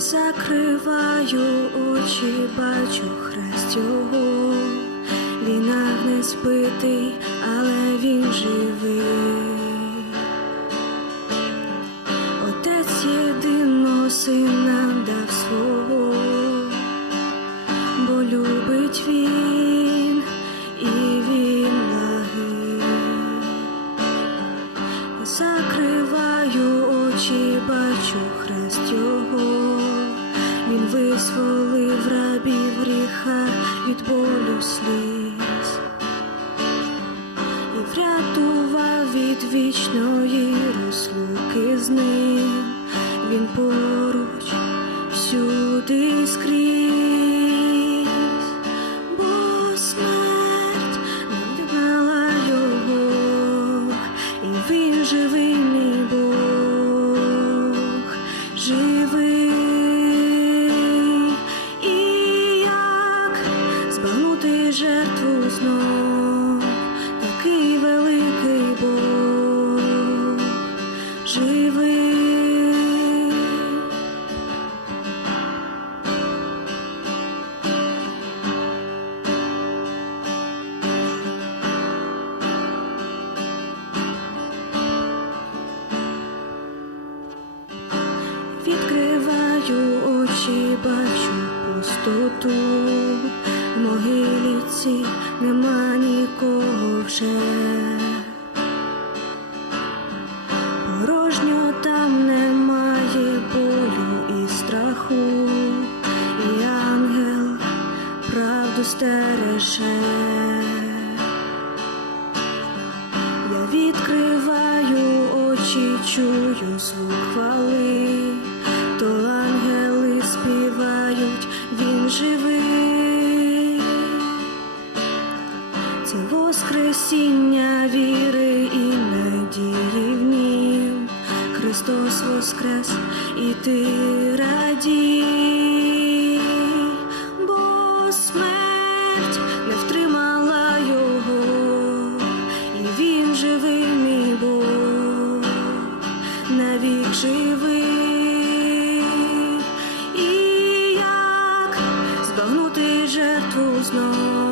закриваю очі, бачу хрест його. Він агнець битий, але він живий. Отець єдиного сина дав свого, бо любить він і він благий. Закриваю очі, бачу хрест його. Визволив рабів гріха від болю сліз і врятував від вічної розлуки з ним. Він поруч всюди скрізь, жертву знов, такий великий Бог, живий. Відкриваю очі, бачу пустоту. Цій нема нікого вже. Порожньо там немає болю і страху, і ангел правду стереже. Я відкриваю очі, чую звук хвали, Це воскресіння віри і надії в нім. Христос воскрес, і ти радій, бо смерть не втримала його, і він живий, мій Бог, навік живий, і як збагнути жертву знов,